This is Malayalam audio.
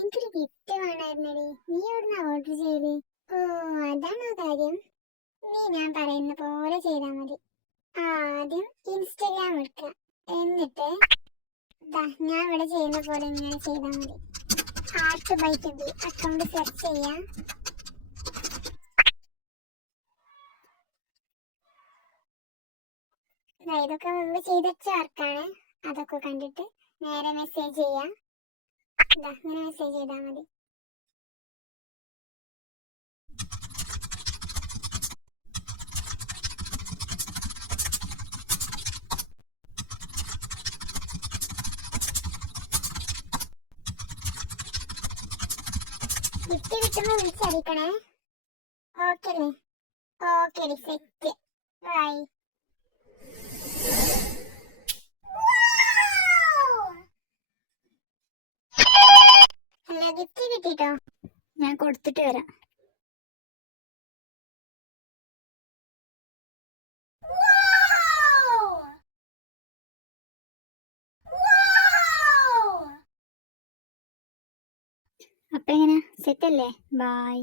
എനിക്കൊരു ഗിഫ്റ്റ് വേണമായിരുന്നടി. നീ എവിടുന്ന ഓർഡർ ചെയ്ത്? ഓ, അതാണോ കാര്യം? നീ ഞാൻ പറയുന്ന പോലെ ചെയ്താൽ മതി. ആദ്യം ഇൻസ്റ്റഗ്രാം എടുക്കുക. എന്നിട്ട് ഞാൻ ഇവിടെ ചെയ്യുന്ന പോലെ ഇങ്ങനെ ചെയ്താൽ മതി. Heart bite B account search ചെയ്യാം. ഇതൊക്കെ മുമ്പ് ചെയ്തച്ച വർക്കാണ്. അതൊക്കെ കണ്ടിട്ട് നേരെ മെസ്സേജ് ചെയ്യാം. ഇങ്ങനെ മെസ്സേജ് ചെയ്താൽ മതി. ഗിഫ്റ്റ് കിട്ടുമ്പോൾ വിളിച്ചറിയിക്കണേ. ഓക്കെ അല്ലേ? Okay set. ബൈ. അല്ല, ഗിഫ്റ്റ് കിട്ടിട്ടോ? ഞാൻ കൊടുത്തിട്ട് വരാം. അപ്പൊ എങ്ങനെ, സെറ്റ് അല്ലേ? ബൈ.